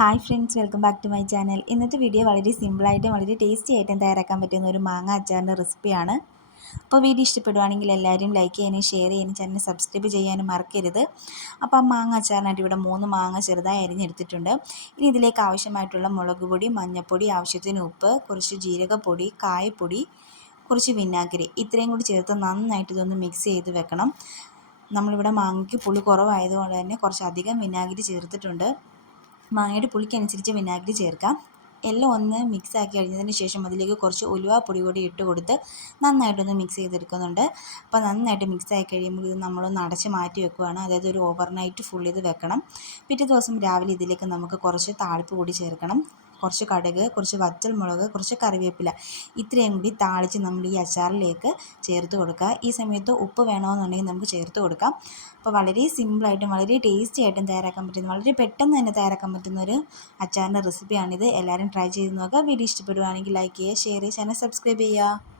Hi friends welcome back to my channel ഇന്നത്തെ video വളരെ സിമ്പിളായിട്ടും വളരെ ടേസ്റ്റി ആയിട്ടും തയ്യാറാക്കാൻ പറ്റുന്ന ഒരു മാങ്ങ അച്ചാറിന്റെ റെസിപ്പിയാണ് അപ്പോൾ വീഡിയോ ഇഷ്ടപ്പെടുവാണെങ്കിൽ എല്ലാവരും ലൈക്ക് ചെയ്യാനും ഷെയർ ചെയ്യാനും ചാനൽ സബ്സ്ക്രൈബ് ചെയ്യാനും മറക്കരുത്. അപ്പോൾ ആ മാങ്ങ അച്ചാറിനായിട്ട് ഇവിടെ മൂന്ന് മാങ്ങ ചെറുതായി അരിഞ്ഞെടുത്തിട്ടുണ്ട്. ഇനി ഇതിലേക്ക് ആവശ്യമായിട്ടുള്ള മുളക് പൊടി മഞ്ഞൾപ്പൊടി ആവശ്യത്തിന് ഉപ്പ് കുറച്ച് ജീരകപ്പൊടി കായപ്പൊടി കുറച്ച് വിനാഗിരി. ഇത്രയും കൂടി ചേർത്ത് നന്നായിട്ട് ഇതൊന്ന് മിക്സ് ചെയ്ത് വെക്കണം. നമ്മളിവിടെ മാങ്ങയ്ക്ക് പുളി കുറവായതുകൊണ്ട് തന്നെ കുറച്ച് അധികം വിനാഗിരി ചേർത്തിട്ടുണ്ട്. മാങ്ങയുടെ പുളിക്കനുസരിച്ച് വിനാഗിരി ചേർക്കാം. എല്ലാം ഒന്ന് മിക്സ് ആക്കി കഴിഞ്ഞതിന് ശേഷം അതിലേക്ക് കുറച്ച് ഉലുവ പൊടി കൂടി ഇട്ട് കൊടുത്ത് നന്നായിട്ടൊന്ന് മിക്സ് ചെയ്തെടുക്കുന്നുണ്ട്. അപ്പോൾ നന്നായിട്ട് മിക്സ് ആയി കഴിയുമ്പോൾ ഇത് നമ്മളൊന്ന് അടച്ച് മാറ്റി വെക്കുകയാണ് അതായത് ഒരു ഓവർനൈറ്റ് ഫുൾ ഇത് വെക്കണം. പിറ്റേ ദിവസം രാവിലെ ഇതിലേക്ക് നമുക്ക് കുറച്ച് താളിപ്പ് കൂടി ചേർക്കണം. കുറച്ച് കടുക് കുറച്ച് വറ്റൽ മുളക് കുറച്ച് കറിവേപ്പില. ഇത്രയും കൂടി താളിച്ച് നമ്മൾ ഈ അച്ചാറിലേക്ക് ചേർത്ത് കൊടുക്കുക. ഈ സമയത്ത് ഉപ്പ് വേണമെന്നുണ്ടെങ്കിൽ നമുക്ക് ചേർത്ത് കൊടുക്കാം. അപ്പോൾ വളരെ സിമ്പിളായിട്ടും വളരെ ടേസ്റ്റി ആയിട്ടും തയ്യാറാക്കാൻ പറ്റുന്ന വളരെ പെട്ടെന്ന് തന്നെ തയ്യാറാക്കാൻ പറ്റുന്ന ഒരു അച്ചാറിന്റെ റെസിപ്പിയാണിത്. എല്ലാവരും ട്രൈ ചെയ്ത് നോക്കുക. വീഡിയോ ഇഷ്ടപ്പെടുകയാണെങ്കിൽ ലൈക്ക് ചെയ്യുക ഷെയർ ചെയ്യുക ചാനൽ സബ്സ്ക്രൈബ് ചെയ്യുക.